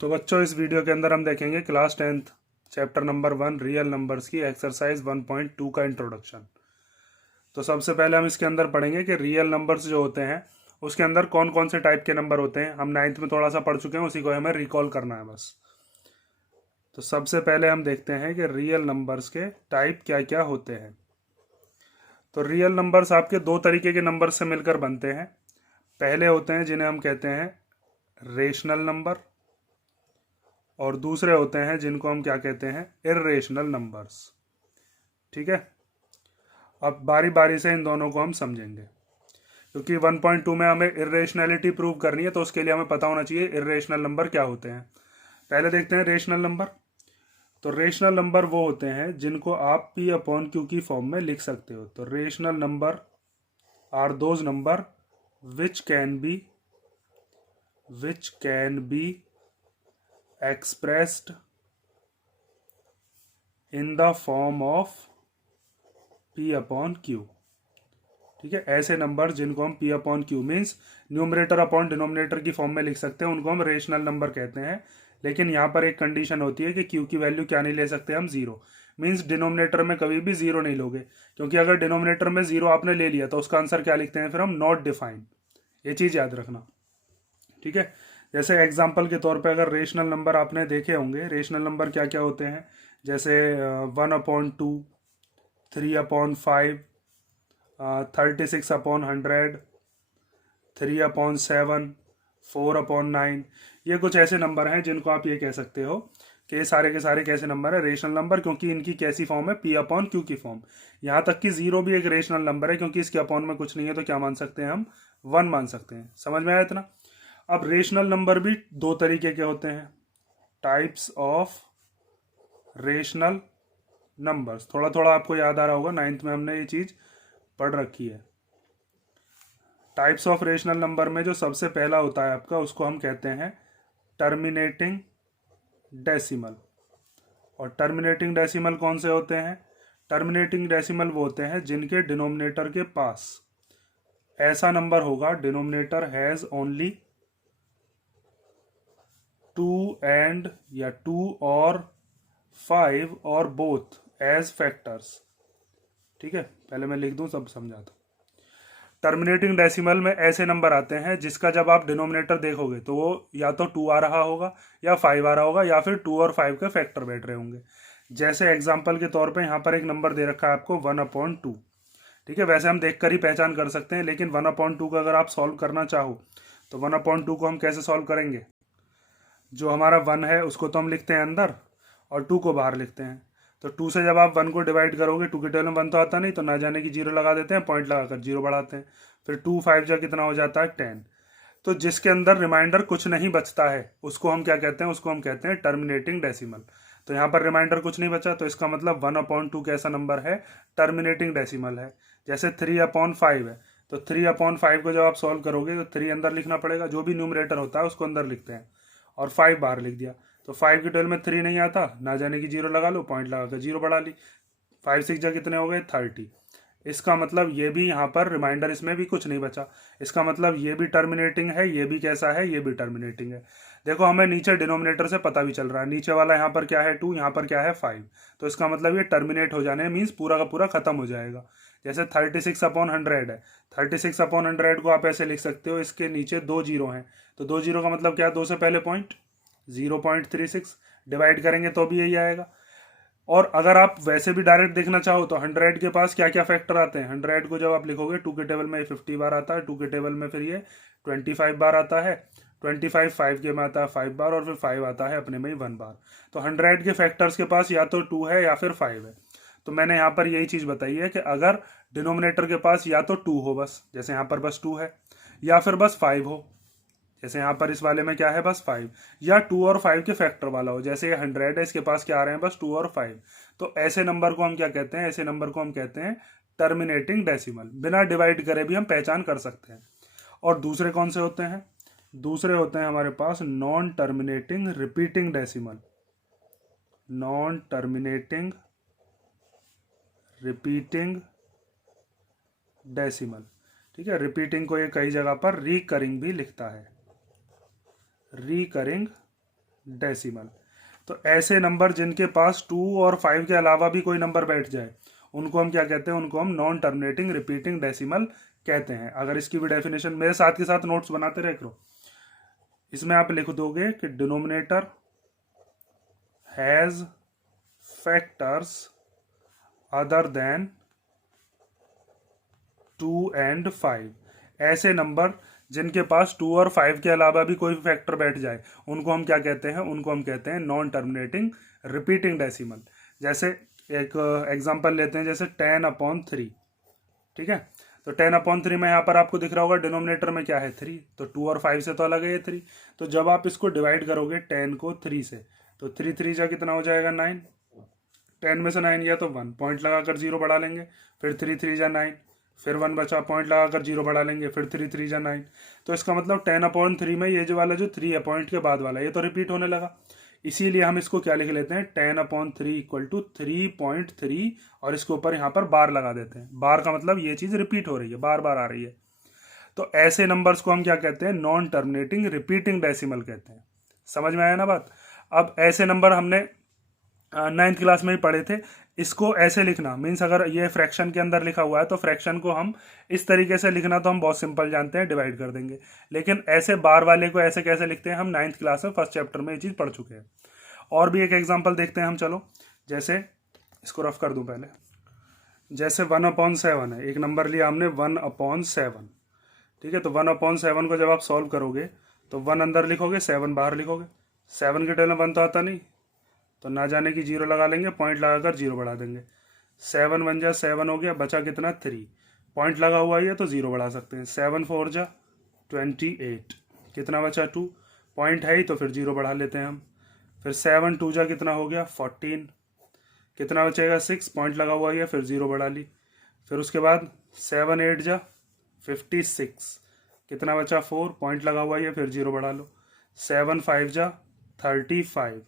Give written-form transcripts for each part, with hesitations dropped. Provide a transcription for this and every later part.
तो बच्चों, इस वीडियो के अंदर हम देखेंगे class 10th chapter number 1 real numbers की एक्सरसाइज 1.2 का इंट्रोडक्शन। तो सबसे पहले हम इसके अंदर पढ़ेंगे कि रियल नंबर्स जो होते हैं उसके अंदर कौन कौन से टाइप के नंबर होते हैं। हम 9th में थोड़ा सा पढ़ चुके हैं, उसी को हमें रिकॉल करना है बस। तो सबसे पहले हम देखते हैं कि रियल नंबर्स के टाइप क्या क्या होते हैं। तो रियल नंबर्स आपके दो तरीके के नंबर से मिलकर बनते हैं। पहले होते हैं जिन्हें हम कहते हैं रेशनल नंबर, और दूसरे होते हैं जिनको हम क्या कहते हैं, इर्रेशनल नंबर्स। ठीक है, अब बारी बारी से इन दोनों को हम समझेंगे, क्योंकि 1.2 में हमें इर्रेशनैलिटी प्रूव करनी है, तो उसके लिए हमें पता होना चाहिए इर्रेशनल नंबर क्या होते हैं। पहले देखते हैं रेशनल नंबर। तो रेशनल नंबर वो होते हैं जिनको आप पी अपॉन क्यू की फॉर्म में लिख सकते हो। तो rational number are those number which can be expressed in the form of p upon q। ठीक है, ऐसे नंबर जिनको हम p upon Q means numerator upon denominator की फॉर्म में लिख सकते हैं, उनको हम रेशनल नंबर कहते हैं। लेकिन यहाँ पर एक कंडीशन होती है कि q की वैल्यू क्या नहीं ले सकते हम, जीरो। मीन्स डिनोमिनेटर में कभी भी जीरो नहीं लोगे, क्योंकि अगर डिनोमिनेटर में जीरो आपने ले लिया तो उसका आंसर क्या लिखते हैं फिर हम, नॉट डिफाइन। ये चीज़ याद रखना। ठीक है, जैसे एग्जाम्पल के तौर पे अगर रेशनल नंबर आपने देखे होंगे, रेशनल नंबर क्या क्या होते हैं, जैसे 1/2, 3/5, 36/100, 3/7, 4/9। ये कुछ ऐसे नंबर हैं जिनको आप ये कह सकते हो कि ये सारे के सारे कैसे नंबर है, रेशनल नंबर, क्योंकि इनकी कैसी फॉर्म है, पी अपॉन क्यू की फॉर्म। यहाँ तक कि जीरो भी एक रेशनल नंबर है, क्योंकि इसके अपॉन में कुछ नहीं है, तो क्या मान सकते हैं हम, 1 मान सकते हैं। समझ में आया इतना। अब रेशनल नंबर भी दो तरीके के होते हैं, टाइप्स ऑफ रेशनल नंबर्स। थोड़ा थोड़ा आपको याद आ रहा होगा, 9th में हमने ये चीज पढ़ रखी है। टाइप्स ऑफ रेशनल नंबर में जो सबसे पहला होता है आपका, उसको हम कहते हैं टर्मिनेटिंग डेसिमल। और टर्मिनेटिंग डेसिमल कौन से होते हैं, टर्मिनेटिंग डेसिमल वो होते हैं जिनके डिनोमिनेटर के पास ऐसा नंबर होगा, डिनोमिनेटर हैज ओनली 2 एंड या 2 और 5 और बोथ एज फैक्टर्स। ठीक है, पहले मैं लिख दूं सब समझाता। टर्मिनेटिंग डेसिमल में ऐसे नंबर आते हैं जिसका जब आप डिनोमिनेटर देखोगे तो वो या तो 2 आ रहा होगा या 5 आ रहा होगा, या फिर 2 और 5 के फैक्टर बैठ रहे होंगे। जैसे एग्जाम्पल के तौर पे यहाँ पर एक नंबर दे रखा है आपको 1/2। ठीक है, वैसे हम देखकर ही पहचान कर सकते हैं, लेकिन 1/2 का अगर आप सॉल्व करना चाहो तो 1/2 को हम कैसे सॉल्व करेंगे, जो हमारा 1 है उसको तो हम लिखते हैं अंदर और 2 को बाहर लिखते हैं। तो 2 से जब आप 1 को डिवाइड करोगे, 2 के टेबल में 1 तो आता नहीं, तो ना जाने की जीरो लगा देते हैं, पॉइंट लगाकर जीरो बढ़ाते हैं। फिर 2 5 जा कितना हो जाता है, 10। तो जिसके अंदर रिमाइंडर कुछ नहीं बचता है उसको हम क्या कहते हैं, उसको हम कहते हैं टर्मिनेटिंग डेसिमल। तो यहाँ पर रिमाइंडर कुछ नहीं बचा, तो इसका मतलब 1/2 कैसा नंबर है, टर्मिनेटिंग डेसिमल है। जैसे 3/5 है, तो 3/5 को जब आप सॉल्व करोगे तो 3 अंदर लिखना पड़ेगा, जो भी न्यूमरेटर होता है उसको अंदर लिखते हैं, और 5 बाहर लिख दिया। तो 5 की 12 में 3 नहीं आता, ना जाने की जीरो लगा लो, पॉइंट लगा कर जीरो बढ़ा ली। 5 6 जा कितने हो गए, 30। इसका मतलब ये भी यहाँ पर रिमाइंडर, इसमें भी कुछ नहीं बचा। इसका मतलब ये भी टर्मिनेटिंग है, ये भी कैसा है, ये भी टर्मिनेटिंग है। देखो, हमें नीचे डिनोमिनेटर से पता भी चल रहा है, नीचे वाला यहाँ पर क्या है 2, यहाँ पर क्या है 5। तो इसका मतलब ये टर्मिनेट हो जाने मीन्स पूरा का पूरा खत्म हो जाएगा। जैसे 36/100 है, 36/100 को आप ऐसे लिख सकते हो, इसके नीचे 2 जीरो हैं, तो 2 जीरो का मतलब क्या है, 2 से पहले पॉइंट, 0.36 डिवाइड करेंगे तो भी यही आएगा। और अगर आप वैसे भी डायरेक्ट देखना चाहो तो 100 के पास क्या क्या फैक्टर आते हैं, 100 को जब आप लिखोगे 2 के टेबल में 50 बार आता है, 2 के टेबल में फिर ये 25 बार आता है, 25 5 के में आता है 5 बार, और फिर 5 आता है अपने में ही 1 बार। तो 100 के फैक्टर्स के पास या तो 2 है या फिर 5 है। तो मैंने यहाँ पर यही चीज बताई है कि अगर डिनोमिनेटर के पास या तो 2 हो बस, जैसे यहाँ पर बस 2 है, या फिर बस 5 हो, जैसे यहाँ पर इस वाले में क्या है बस 5, या 2 और 5 के फैक्टर वाला हो, जैसे ये 100 है, इसके पास क्या आ रहे हैं बस 2 और 5। तो ऐसे नंबर को हम क्या कहते हैं, ऐसे नंबर को हम कहते हैं टर्मिनेटिंग डेसिमल। बिना डिवाइड करे भी हम पहचान कर सकते हैं। और दूसरे कौन से होते हैं, दूसरे होते हैं हमारे पास non terminating repeating decimal. Non terminating repeating decimal. ठीक है, रिपीटिंग को ये कई जगह पर रिकरिंग भी लिखता है, रिकरिंग डेसिमल। तो ऐसे नंबर जिनके पास 2 और 5 के अलावा भी कोई नंबर बैठ जाए उनको हम क्या कहते हैं, उनको हम नॉन टर्मिनेटिंग रिपीटिंग डेसिमल कहते हैं। अगर इसकी भी डेफिनेशन मेरे साथ के साथ नोट्स बनाते रहे करो, इसमें आप लिख दोगे कि denominator has factors other than 2 and 5। ऐसे नंबर जिनके पास 2 और 5 के अलावा भी कोई फैक्टर बैठ जाए उनको हम क्या कहते हैं, उनको हम कहते हैं नॉन टर्मिनेटिंग रिपीटिंग डेसिमल। जैसे एक एग्जांपल लेते हैं, जैसे 10/3, ठीक है। तो 10/3 में यहाँ पर आपको दिख रहा होगा डिनोमिनेटर में क्या है 3, तो 2 और 5 से तो अलग है ये 3। तो जब आप इसको डिवाइड करोगे 10 को 3 से, तो 3 3 जा कितना हो जाएगा 9, 10 में से 9 गया तो 1, पॉइंट लगाकर 0 बढ़ा लेंगे, फिर 3 3 जा 9, फिर 1 बचा, पॉइंट लगाकर 0 बढ़ा लेंगे, फिर 3 3 जा 9। तो इसका मतलब 10/3 में ये जो वाला जो 3 है पॉइंट के बाद वाला, ये तो रिपीट होने लगा। इसीलिए हम इसको क्या लिख लेते हैं, 10/3 इक्वल टू 3.3, और इसके ऊपर यहाँ पर बार लगा देते हैं। बार का मतलब ये चीज़ रिपीट हो रही है, बार बार आ रही है। तो ऐसे नंबर्स को हम क्या कहते हैं, नॉन टर्मिनेटिंग रिपीटिंग डेसिमल कहते हैं। समझ में आया ना बात। अब ऐसे नंबर हमने 9th क्लास में ही पढ़े थे। इसको ऐसे लिखना मीन्स, अगर ये फ्रैक्शन के अंदर लिखा हुआ है तो फ्रैक्शन को हम इस तरीके से लिखना तो हम बहुत सिंपल जानते हैं, डिवाइड कर देंगे। लेकिन ऐसे बार वाले को ऐसे कैसे लिखते हैं, हम 9th क्लास में फर्स्ट चैप्टर में ये चीज़ पढ़ चुके हैं। और भी एक एग्जाम्पल देखते हैं हम, चलो। जैसे इसको रफ कर दूं पहले। जैसे 1/7 है, एक नंबर लिया हमने 1/7, ठीक है। तो 1/7 को जब आप सॉल्व करोगे तो 1 अंदर लिखोगे, 7 बाहर लिखोगे। 7 के टेबल में 1 तो आता नहीं, तो ना जाने की 0 लगा लेंगे, पॉइंट लगाकर 0 बढ़ा देंगे। 7 1 जा 7 हो गया, बचा कितना 3, पॉइंट लगा हुआ ही है तो 0 बढ़ा सकते हैं। 7 4 जा 28, कितना बचा 2, पॉइंट है ही तो फिर 0 बढ़ा लेते हैं हम। फिर 7 2 जा कितना हो गया 14, कितना बचेगा 6, पॉइंट लगा हुआ है फिर 0 बढ़ा ली। फिर उसके बाद 7 8 जा 56, कितना बचा 4, पॉइंट लगा हुआ है फिर 0 बढ़ा लो। 7 5 जा 35,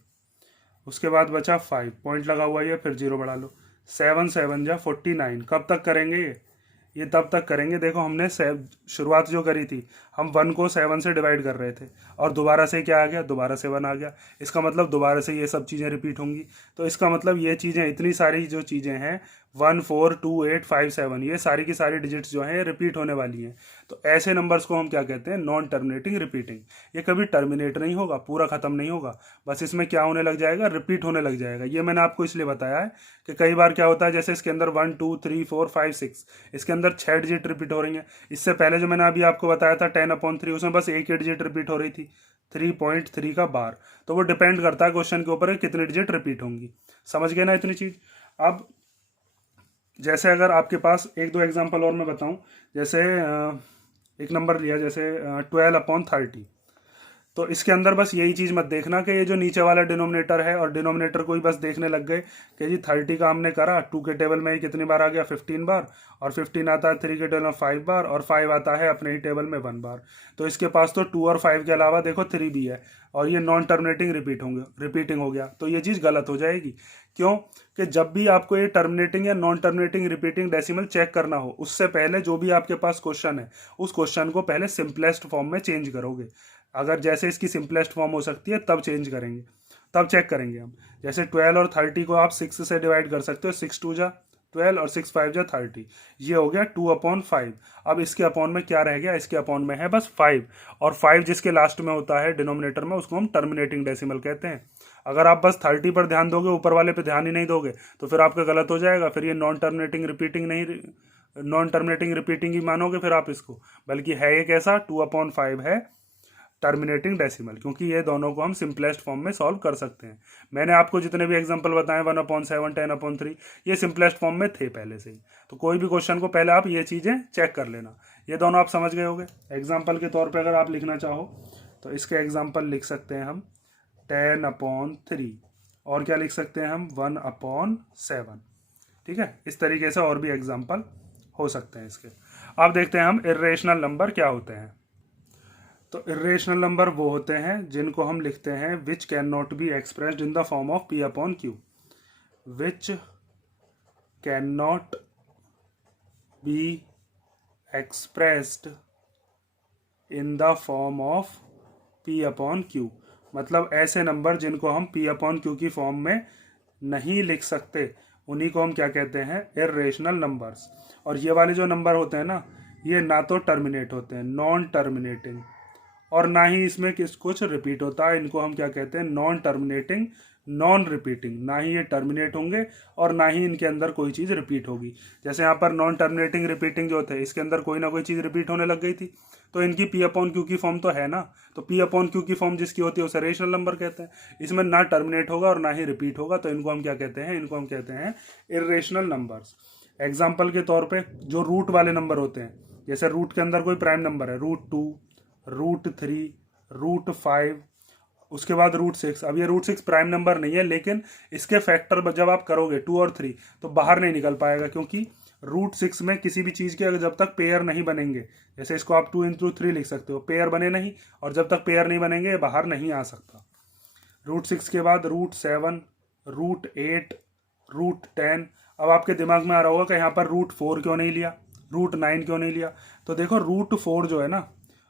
उसके बाद बचा 5, पॉइंट लगा हुआ है फिर 0 बढ़ा लो। 7 7 जा 49। कब तक करेंगे ये तब तक करेंगे, देखो हमने शुरुआत जो करी थी, हम 1 को 7 से डिवाइड कर रहे थे और दोबारा से क्या आ गया, दोबारा से 1 आ गया। इसका मतलब दोबारा से ये सब चीज़ें रिपीट होंगी। तो इसका मतलब ये चीज़ें, इतनी सारी जो चीज़ें हैं 1 4 2 8 5 7, ये सारी की सारी डिजिट्स जो हैं रिपीट होने वाली हैं। तो ऐसे नंबर्स को हम क्या कहते हैं, नॉन टर्मिनेटिंग रिपीटिंग। ये कभी टर्मिनेट नहीं होगा, पूरा खत्म नहीं होगा, बस इसमें क्या होने लग जाएगा, रिपीट होने लग जाएगा। ये मैंने आपको इसलिए बताया है कि कई बार क्या होता है, जैसे इसके अंदर 1 2 3 4 5 6, इसके अंदर 6 डिजिट रिपीट हो रही हैं। इससे पहले जो मैंने अभी आपको बताया था 10/3, उसमें बस एक ही डिजिट रिपीट हो रही थी, 3.3 का बार। तो वो डिपेंड करता है क्वेश्चन के ऊपर कितनी डिजिट रिपीट होंगी। समझ गए ना इतनी चीज। अब जैसे अगर आपके पास एक दो एग्जांपल और मैं बताऊं, जैसे एक नंबर लिया जैसे 12/30, तो इसके अंदर बस यही चीज़ मत देखना कि ये जो नीचे वाला डिनोमिनेटर है और डिनोमिनेटर को ही बस देखने लग गए कि जी 30 का हमने करा, 2 के टेबल में ही कितनी बार आ गया 15 बार, और 15 आता है 3 के टेबल में 5 बार, और 5 आता है अपने ही टेबल में 1 बार। तो इसके पास तो 2 और 5 के अलावा देखो 3 भी है, और ये नॉन टर्मिनेटिंग रिपीटिंग हो गया। तो ये चीज़ गलत हो जाएगी। क्यों कि जब भी आपको ये टर्मिनेटिंग या non terminating repeating decimal check करना हो, उससे पहले जो भी आपके पास क्वेश्चन है उस क्वेश्चन को पहले सिंपलेस्ट फॉर्म में चेंज करोगे। अगर जैसे इसकी सिंपलेस्ट फॉर्म हो सकती है तब चेंज करेंगे, तब चेक करेंगे हम। जैसे 12 और 30 को आप 6 से डिवाइड कर सकते हो, 6 2 जा 12 और 6 5 जा 30, ये हो गया 2/5। अब इसके अपॉन में क्या रह गया, इसके अपॉन में है बस 5, और 5 जिसके लास्ट में होता है डिनोमिनेटर में उसको हम टर्मिनेटिंग डेसिमल कहते हैं। अगर आप बस 30 पर ध्यान दोगे, ऊपर वाले पे ध्यान ही नहीं दोगे, तो फिर आपका गलत हो जाएगा। फिर ये नॉन टर्मिनेटिंग रिपीटिंग ही मानोगे फिर आप इसको, बल्कि है ये कैसा 2/5 है टर्मिनेटिंग डेसिमल, क्योंकि ये दोनों को हम सिंपलेस्ट फॉर्म में सॉल्व कर सकते हैं। मैंने आपको जितने भी एग्जांपल बताए 1/7 10/3 ये सिंपलेस्ट फॉर्म में थे पहले से ही। तो कोई भी क्वेश्चन को पहले आप ये चीज़ें चेक कर लेना। ये दोनों आप समझ गए होंगे। एग्जाम्पल के तौर पर अगर आप लिखना चाहो तो इसके एग्जाम्पल लिख सकते हैं हम 10/3, और क्या लिख सकते हैं हम 1/7। ठीक है, इस तरीके से और भी एग्जाम्पल हो सकते हैं इसके। अब देखते हैं हम इर्रेशनल नंबर क्या होते हैं। तो इर्रेशनल नंबर वो होते हैं जिनको हम लिखते हैं which can not be expressed in the form of P/Q, which can not be expressed in the form of P/Q। मतलब ऐसे नंबर जिनको हम पी अपॉन क्यू की फॉर्म में नहीं लिख सकते, उन्हीं को हम क्या कहते हैं, इर्रेशनल नंबर्स। और ये वाले जो नंबर होते हैं ना, ये ना तो टर्मिनेट होते हैं, नॉन टर्मिनेटिंग, और ना ही इसमें कुछ रिपीट होता है, इनको हम क्या कहते हैं, नॉन टर्मिनेटिंग, नॉन रिपीटिंग। ना ही ये टर्मिनेट होंगे और ना ही इनके अंदर कोई चीज़ रिपीट होगी। जैसे यहाँ पर नॉन टर्मिनेटिंग रिपीटिंग जो थे, इसके अंदर कोई ना कोई चीज़ रिपीट होने लग गई थी, तो इनकी पी अपॉन क्यू की फॉर्म तो है ना, तो पी अपॉन क्यू की फॉर्म जिसकी होती है उसे रेशनल नंबर कहते हैं। इसमें ना टर्मिनेट होगा और ना ही रिपीट होगा, तो इनको हम क्या कहते हैं, इनको हम कहते हैं इर्रेशनल नंबर्स। एग्जाम्पल के तौर पे जो रूट वाले नंबर होते हैं, जैसे रूट के अंदर कोई प्राइम नंबर है, √2, √3, √5, उसके बाद √6। अब ये √6 प्राइम नंबर नहीं है, लेकिन इसके फैक्टर जब आप करोगे 2 और 3 तो बाहर नहीं निकल पाएगा, क्योंकि √6 में किसी भी चीज़ के जब तक पेयर नहीं बनेंगे, जैसे इसको आप 2 × 3 लिख सकते हो, पेयर बने नहीं, और जब तक पेयर नहीं बनेंगे बाहर नहीं आ सकता। √6 के बाद √7, √8, √10। अब आपके दिमाग में आ रहा होगा कि यहाँ पर √4 क्यों नहीं लिया, √9 क्यों नहीं लिया। तो देखो √4 जो है ना,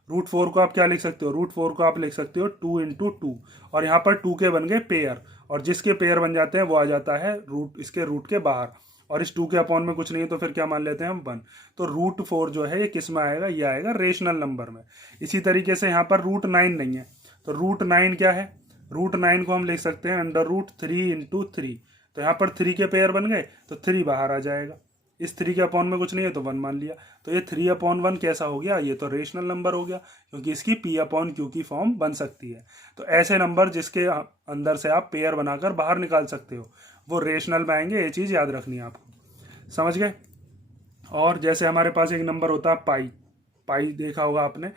√4 को आप क्या लिख सकते हो, √4 को आप लिख सकते हो 2 × 2, और यहाँ पर 2 के बन गए पेयर, और जिसके पेयर बन जाते हैं वो आ जाता है इसके रूट के बाहर, और इस 2 के अपॉन में कुछ नहीं है तो फिर क्या मान लेते हैं हम, 1। तो √4 जो है ये किस में आएगा, ये आएगा रेशनल नंबर में। इसी तरीके से यहाँ पर √9 नहीं है, तो √9 क्या है, √9 को हम लिख सकते हैं √3 × 3। तो यहाँ पर 3 के पेयर बन गए तो 3 बाहर आ जाएगा, इस 3 के अपॉन में कुछ नहीं है तो 1 मान लिया, तो ये 3/1 कैसा हो गया, ये तो रेशनल नंबर हो गया, क्योंकि इसकी पी अपॉन क्यू की फॉर्म बन सकती है। तो ऐसे नंबर जिसके अंदर से आप पेयर बनाकर बाहर निकाल सकते हो वो रेशनल में आएंगे, ये चीज़ याद रखनी है आपको, समझ गए। और जैसे हमारे पास एक नंबर होता है पाई, पाई देखा होगा आपने,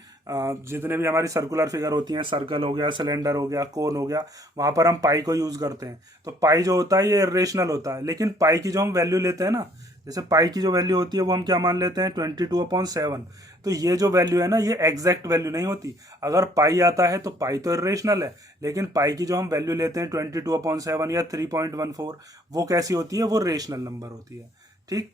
जितने भी हमारी सर्कुलर फिगर होती हैं, सर्कल हो गया, सिलेंडर हो गया, कोन हो गया, वहाँ पर हम पाई को यूज़ करते हैं। तो पाई जो होता है ये इर्रेशनल होता है, लेकिन पाई की जो हम वैल्यू लेते हैं ना, जैसे पाई की जो वैल्यू होती है वो हम क्या मान लेते हैं, 22/7। तो ये जो वैल्यू है ना, ये एग्जैक्ट वैल्यू नहीं होती। अगर पाई आता है तो पाई तो इर्रेशनल है, लेकिन पाई की जो हम वैल्यू लेते हैं 22/7 या 3.14, वो कैसी होती है, वो रेशनल नंबर होती है। ठीक,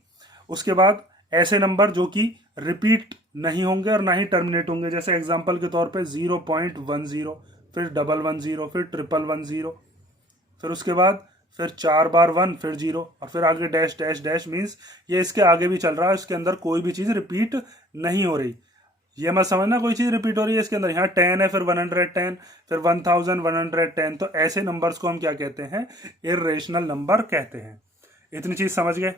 उसके बाद ऐसे नंबर जो कि रिपीट नहीं होंगे और ना ही टर्मिनेट होंगे, जैसे एग्जांपल के तौर पे 0.10, फिर 111, फिर 111, फिर उसके बाद फिर 4 बार 1, फिर 0, और फिर आगे डैश डैश डैश, मीन्स ये इसके आगे भी चल रहा है, इसके अंदर कोई भी चीज़ रिपीट नहीं हो रही। ये मत समझना कोई चीज़ रिपीट हो रही है इसके अंदर, यहाँ 10 है, फिर 110, फिर 1110। तो ऐसे नंबर्स को हम क्या कहते हैं, इर्रेशनल नंबर कहते हैं। इतनी चीज़ समझ गए।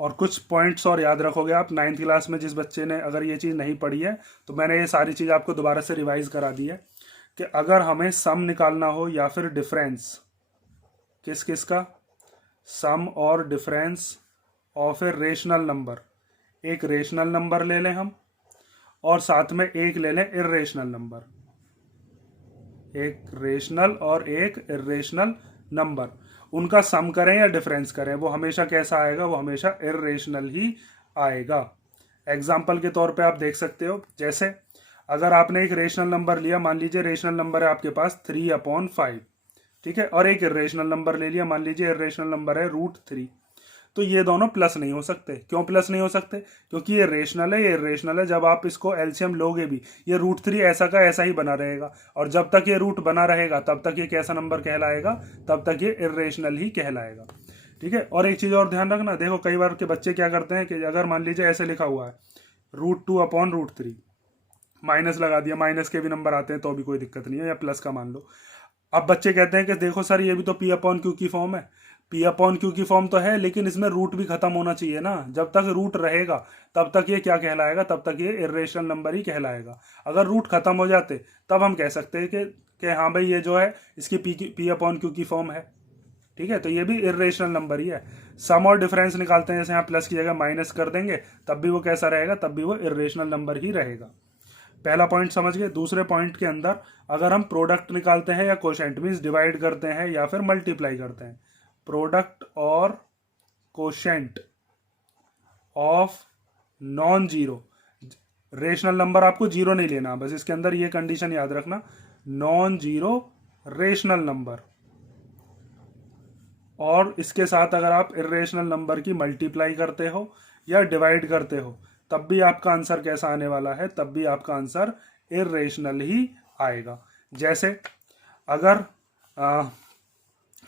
और कुछ पॉइंट्स और याद रखोगे आप 9th क्लास में, जिस बच्चे ने अगर ये चीज़ नहीं पढ़ी है तो मैंने ये सारी चीज़ आपको दोबारा से रिवाइज करा दी है, कि अगर हमें सम निकालना हो या फिर डिफरेंस, किस किस का, सम और difference of a rational number, एक रेशनल नंबर ले लें हम और साथ में एक ले लें इर्रेशनल नंबर, एक रेशनल और एक इर्रेशनल नंबर, उनका सम करें या डिफरेंस करें, वो हमेशा कैसा आएगा, वो हमेशा इर्रेशनल ही आएगा। एग्जाम्पल के तौर पे आप देख सकते हो, जैसे अगर आपने एक रेशनल नंबर लिया, मान लीजिए रेशनल नंबर है आपके पास 3/5, ठीक है, और एक इर्रेशनल नंबर ले लिया, मान लीजिए इर्रेशनल नंबर है √3, तो ये दोनों प्लस नहीं हो सकते। क्यों प्लस नहीं हो सकते, क्योंकि ये रेशनल है, ये इर्रेशनल है। जब आप इसको एलसीएम लोगे भी, ये √3 ऐसा का ऐसा ही बना रहेगा, और जब तक ये रूट बना रहेगा तब तक ये कैसा नंबर कहलाएगा, तब तक ये इर्रेशनल ही कहलाएगा। ठीक है, और एक चीज़ और ध्यान रखना, देखो कई बार के बच्चे क्या करते हैं कि अगर मान लीजिए ऐसे लिखा हुआ है √2/√3, माइनस लगा दिया, माइनस के भी नंबर आते हैं तो भी कोई दिक्कत नहीं है, या प्लस का मान लो। अब बच्चे कहते हैं कि देखो सर ये भी तो P/Q की फॉर्म है, P/Q की फॉर्म तो है, लेकिन इसमें रूट भी खत्म होना चाहिए ना। जब तक रूट रहेगा तब तक ये क्या कहलाएगा, तब तक ये इर्रेशनल नंबर ही कहलाएगा। अगर रूट खत्म हो जाते तब हम कह सकते हैं कि हाँ भाई ये जो है इसकी P/Q की फॉर्म है। ठीक है, तो ये भी इर्रेशनल नंबर ही है। सम और डिफरेंस निकालते हैं, जैसे यहाँ प्लस की जगह माइनस कर देंगे, तब भी वो कैसा रहेगा, तब भी वो इर्रेशनल नंबर ही रहेगा। पहला पॉइंट समझ गए। दूसरे पॉइंट के अंदर अगर हम प्रोडक्ट निकालते हैं या कोशेंट, मीन्स डिवाइड करते हैं या फिर मल्टीप्लाई करते हैं, प्रोडक्ट और quotient of non zero rational number, आपको जीरो नहीं लेना, बस इसके अंदर ये कंडीशन याद रखना, नॉन जीरो रेशनल नंबर, और इसके साथ अगर आप इर्रेशनल नंबर की मल्टीप्लाई करते हो या डिवाइड करते हो, तब भी आपका आंसर कैसा आने वाला है, तब भी आपका आंसर इर्रेशनल ही आएगा। जैसे अगर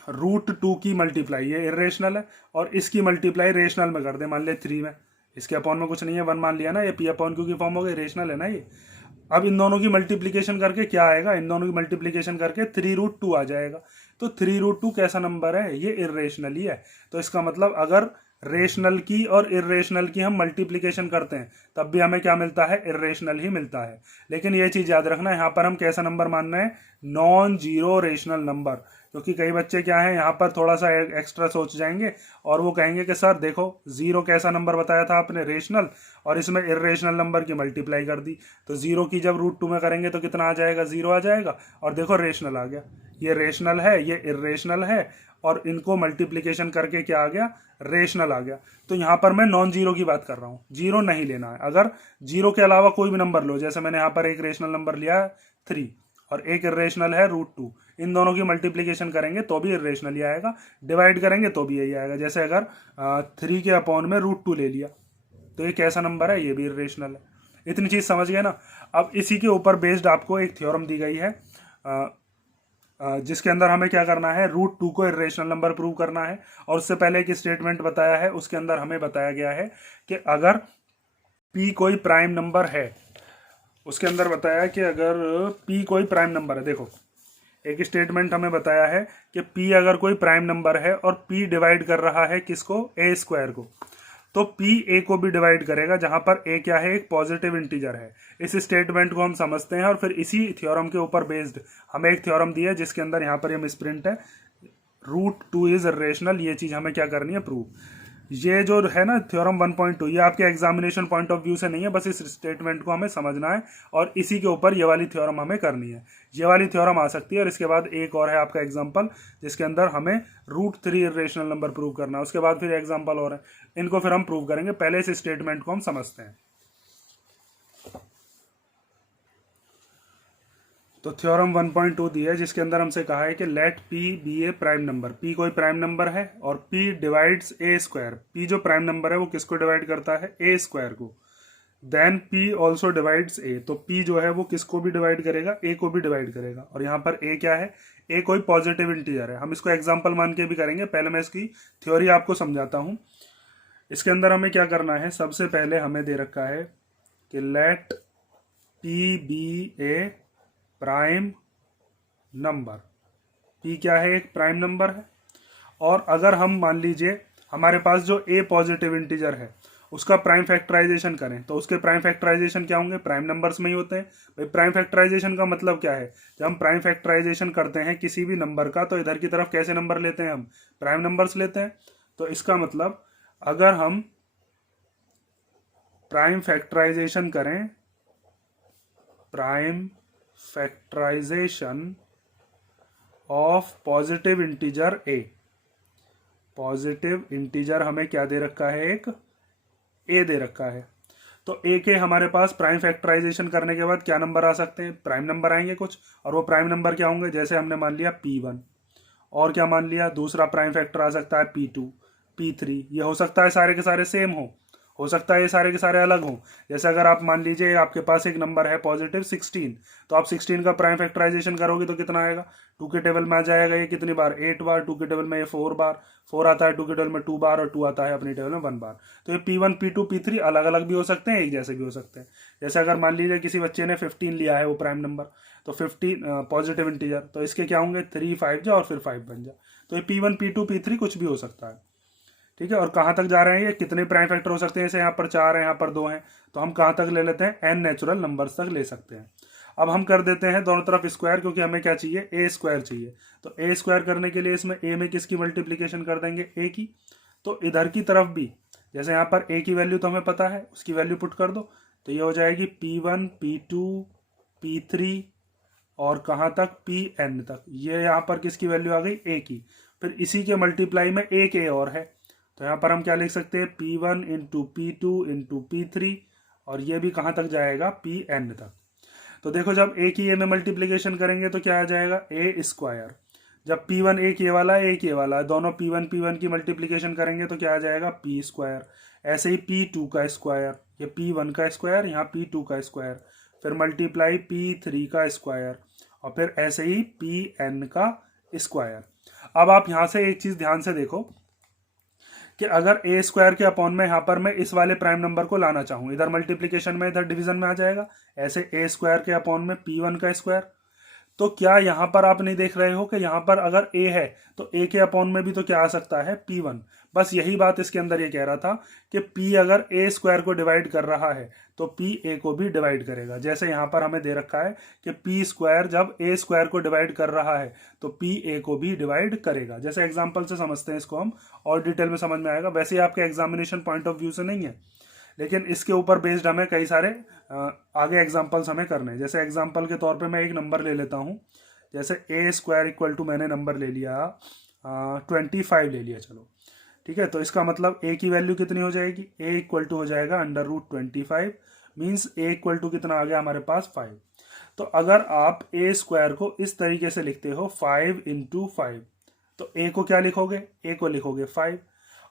√2 की मल्टीप्लाई, ये इरेशनल है, और इसकी मल्टीप्लाई रेशनल में कर दे, मान ले 3 में, इसके अपॉन में कुछ नहीं है, 1 मान लिया ना, ये P अपॉन Q की फॉर्म हो गई, रेशनल है ना ये। अब इन दोनों की मल्टीप्लीकेशन करके क्या आएगा, इन दोनों की मल्टीप्लीकेशन करके 3√2 आ जाएगा। तो 3√2 कैसा नंबर है, ये इरेशनल ही है। तो इसका मतलब अगर रेशनल की और इरेशनल की हम मल्टीप्लीकेशन करते हैं तब भी हमें क्या मिलता है, इरेशनल ही मिलता है। लेकिन ये चीज याद रखना, यहाँ पर हम कैसा नंबर मान रहे हैं, नॉन जीरो रेशनल नंबर। क्योंकि कई बच्चे क्या है, यहाँ पर थोड़ा सा एक्स्ट्रा सोच जाएंगे और वो कहेंगे कि सर देखो जीरो कैसा नंबर बताया था आपने, रेशनल, और इसमें इरेशनल नंबर की मल्टीप्लाई कर दी, तो जीरो की जब √2 में करेंगे तो कितना आ जाएगा, जीरो आ जाएगा। और देखो रेशनल आ गया, ये रेशनल है, ये इरेशनल है, और इनको मल्टीप्लीकेशन करके क्या आ गया, रेशनल आ गया। तो यहाँ पर मैं नॉन जीरो की बात कर रहा हूँ, जीरो नहीं लेना है। अगर जीरो के अलावा कोई भी नंबर लो, जैसे मैंने यहाँ पर एक रेशनल नंबर लिया 3 और एक इरेशनल है √2, इन दोनों की मल्टीप्लीकेशन करेंगे तो भी इरेशनल ही आएगा, डिवाइड करेंगे तो भी यही आएगा। जैसे अगर 3 के अपॉन में √2 ले लिया तो ये कैसा नंबर है, ये भी इरेशनल है। इतनी चीज समझ गए ना। अब इसी के ऊपर बेस्ड आपको एक थ्योरम दी गई है, जिसके अंदर हमें क्या करना है, √2 को इरेशनल नंबर प्रूव करना है। और उससे पहले एक स्टेटमेंट बताया है, उसके अंदर हमें बताया गया है कि अगर p कोई प्राइम नंबर है, उसके अंदर बताया कि अगर p कोई प्राइम नंबर है, देखो एक स्टेटमेंट हमें बताया है कि p अगर कोई प्राइम नंबर है और p डिवाइड कर रहा है किसको, a² को, तो p a को भी डिवाइड करेगा, जहां पर a क्या है, एक पॉजिटिव इंटीजर है। इस स्टेटमेंट को हम समझते हैं और फिर इसी थ्योरम के ऊपर बेस्ड हमें एक थ्योरम दी है, जिसके अंदर यहाँ पर ये मिसप्रिंट है, √2 इज इरेशनल, ये चीज हमें क्या करनी है, प्रूव। ये जो है ना थ्योरम 1.2, ये आपके एग्जामिनेशन पॉइंट ऑफ व्यू से नहीं है, बस इस स्टेटमेंट को हमें समझना है और इसी के ऊपर ये वाली थ्योरम हमें करनी है। ये वाली थ्योरम आ सकती है, और इसके बाद एक और है आपका एग्जांपल, जिसके अंदर हमें √3 इरेशनल नंबर प्रूव करना है। उसके बाद फिर एग्जांपल और है, इनको फिर हम प्रूव करेंगे, पहले इस स्टेटमेंट को हम समझते हैं। तो थ्योरम 1.2 दी है, जिसके अंदर हमसे कहा है कि let p be a prime number, p कोई प्राइम नंबर है और p डिवाइड्स a², p जो प्राइम नंबर है वो किसको डिवाइड करता है, a² को। Then p also divides a, तो p जो है वो किसको भी डिवाइड करेगा, a को भी डिवाइड करेगा। और यहाँ पर a क्या है, a कोई पॉजिटिव इंटीजर है। हम इसको एग्जाम्पल मान के भी करेंगे, पहले मैं इसकी थ्योरी आपको समझाता हूँ। इसके अंदर हमें क्या करना है, सबसे पहले हमें दे रखा है कि let p be a prime number, p क्या है, एक प्राइम नंबर है। और अगर हम मान लीजिए हमारे पास जो a पॉजिटिव इंटीजर है उसका प्राइम फैक्टराइजेशन करें, तो उसके प्राइम फैक्टराइजेशन क्या होंगे, प्राइम नंबर्स में ही होते हैं। भाई प्राइम फैक्टराइजेशन का मतलब क्या है, जब हम प्राइम फैक्टराइजेशन करते हैं किसी भी नंबर का, तो इधर की तरफ कैसे नंबर लेते हैं, हम प्राइम नंबर्स लेते हैं। तो इसका मतलब अगर हम प्राइम फैक्टराइजेशन करें, prime factorisation of positive integer a, positive integer हमें क्या दे रखा है, एक a दे रखा है। तो a के हमारे पास प्राइम फैक्टराइजेशन करने के बाद क्या नंबर आ सकते हैं, प्राइम नंबर आएंगे कुछ, और वो प्राइम नंबर क्या होंगे, जैसे हमने मान लिया p1, और क्या मान लिया, दूसरा प्राइम फैक्टर आ सकता है p2, p3, ये हो सकता है सारे के सारे सेम हो सकता है ये सारे के सारे अलग हों। जैसे अगर आप मान लीजिए आपके पास एक नंबर है पॉजिटिव 16, तो आप 16 का प्राइम फैक्टराइजेशन करोगे तो कितना आएगा, 2 के टेबल में आ जाएगा ये कितनी बार, 8 बार, 2 के टेबल में ये 4 बार, 4 आता है 2 के टेबल में 2 बार, और 2 आता है अपनी टेबल में 1 बार। तो ये p1 p2 p3 अलग अलग भी हो सकते हैं, एक जैसे भी हो सकते हैं। जैसे अगर मान लीजिए किसी बच्चे ने 15 लिया है वो प्राइम नंबर, तो 15 पॉजिटिव इंटीजर, तो इसके क्या होंगे, 3 5 जा और फिर 5 बन जा। तो ये p1 p2 p3 कुछ भी हो सकता है, ठीक है। और कहाँ तक जा रहे हैं, ये कितने प्राइम फैक्टर हो सकते हैं, जैसे यहाँ पर 4 है, यहाँ पर 2 हैं, तो हम कहाँ तक ले लेते हैं, n नेचुरल नंबर्स तक ले सकते हैं। अब हम कर देते हैं दोनों तरफ स्क्वायर, क्योंकि हमें क्या चाहिए, a² चाहिए। तो a² करने के लिए इसमें a में किसकी मल्टीप्लीकेशन कर देंगे, a की। तो इधर की तरफ भी जैसे यहाँ पर a की वैल्यू तो हमें पता है, उसकी वैल्यू पुट कर दो, तो ये हो जाएगी p1 p2 p3 और कहाँ तक, pn तक। ये यहाँ पर किसकी वैल्यू आ गई, a की। फिर इसी के मल्टीप्लाई में एक a और है, तो यहाँ पर हम क्या लिख सकते हैं, p1 into p2 into p3, और ये भी कहाँ तक जाएगा, pn तक। तो देखो जब a की a में मल्टीप्लीकेशन करेंगे तो क्या आ जाएगा, a²। जब p1 एक ये वाला है, एक ये वाला है, दोनों p1 की मल्टीप्लीकेशन करेंगे तो क्या आ जाएगा, p²। ऐसे ही p2 का स्क्वायर, ये p1 का स्क्वायर, यहाँ p2 का स्क्वायर, फिर मल्टीप्लाई p3 का स्क्वायर, और फिर ऐसे ही पी एन का स्क्वायर। अब आप यहां से एक चीज ध्यान से देखो कि अगर ए स्क्वायर के अपॉन में यहां पर मैं इस वाले प्राइम नंबर को लाना चाहूं, इधर मल्टीप्लीकेशन में इधर डिवीजन में आ जाएगा, ऐसे ए स्क्वायर के अपॉन में पी वन का स्क्वायर। तो क्या यहां पर आप नहीं देख रहे हो कि यहां पर अगर a है तो a के अपॉन में भी तो क्या आ सकता है p1। बस यही बात इसके अंदर ये कह रहा था कि p अगर a स्क्वायर को डिवाइड कर रहा है तो p a को भी डिवाइड करेगा। जैसे यहां पर हमें दे रखा है कि p स्क्वायर जब a स्क्वायर को डिवाइड कर रहा है तो p a को भी डिवाइड करेगा। जैसे एग्जाम्पल से समझते हैं इसको हम, और डिटेल में समझ में आएगा। वैसे ही आपके एग्जामिनेशन पॉइंट ऑफ व्यू से नहीं है, लेकिन इसके ऊपर बेस्ड हमें कई सारे आगे एग्जाम्पल्स हमें करने हैं। जैसे एग्जाम्पल के तौर पे मैं एक नंबर ले लेता हूँ, जैसे ए स्क्वायर इक्वल टू मैंने नंबर ले लिया 25 ले लिया, चलो ठीक है। तो इसका मतलब ए की वैल्यू कितनी हो जाएगी, ए इक्वल टू हो जाएगा √25, मीन्स ए इक्वल टू कितना आ गया हमारे पास 5। तो अगर आप ए स्क्वायर को इस तरीके से लिखते हो 5 × 5, तो ए को क्या लिखोगे, ए को लिखोगे 5।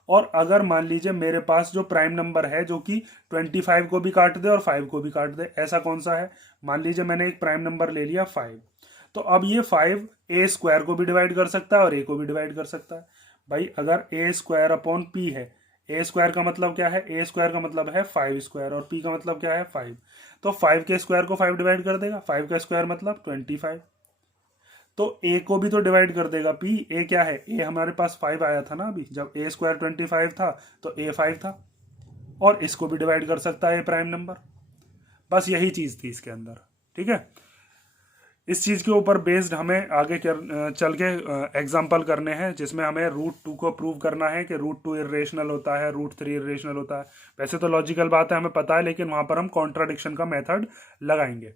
और अगर मान लीजिए मेरे पास जो प्राइम नंबर है जो कि 25 को भी काट दे और 5 को भी काट दे, ऐसा कौन सा है, मान लीजिए मैंने एक प्राइम नंबर ले लिया 5, तो अब ये 5 ए स्क्वायर को भी डिवाइड कर सकता है और ए को भी डिवाइड कर सकता है। भाई अगर ए स्क्वायर अपॉन पी है, ए स्क्वायर का मतलब क्या है, ए स्क्वायर का मतलब है 5 स्क्वायर और पी का मतलब क्या है 5, तो 5 के स्क्वायर को 5 डिवाइड कर देगा, 5 का स्क्वायर मतलब 25, तो ए को भी तो डिवाइड कर देगा पी। ए क्या है, ए हमारे पास 5 आया था ना अभी, जब ए स्क्वायर 25 था तो ए 5 था, और इसको भी डिवाइड कर सकता है ए प्राइम नंबर। बस यही चीज थी इसके अंदर, ठीक है। इस चीज के ऊपर बेस्ड हमें आगे चल के एग्जाम्पल करने हैं, जिसमें हमें √2 को प्रूव करना है कि √2 इरेशनल होता है, √3 इरेशनल होता है। वैसे तो लॉजिकल बात है, हमें पता है, लेकिन वहां पर हम कॉन्ट्राडिक्शन का मेथड लगाएंगे।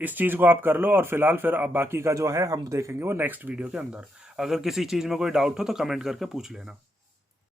इस चीज को आप कर लो, और फिलहाल फिर अब बाकी का जो है हम देखेंगे वो नेक्स्ट वीडियो के अंदर। अगर किसी चीज में कोई डाउट हो तो कमेंट करके पूछ लेना।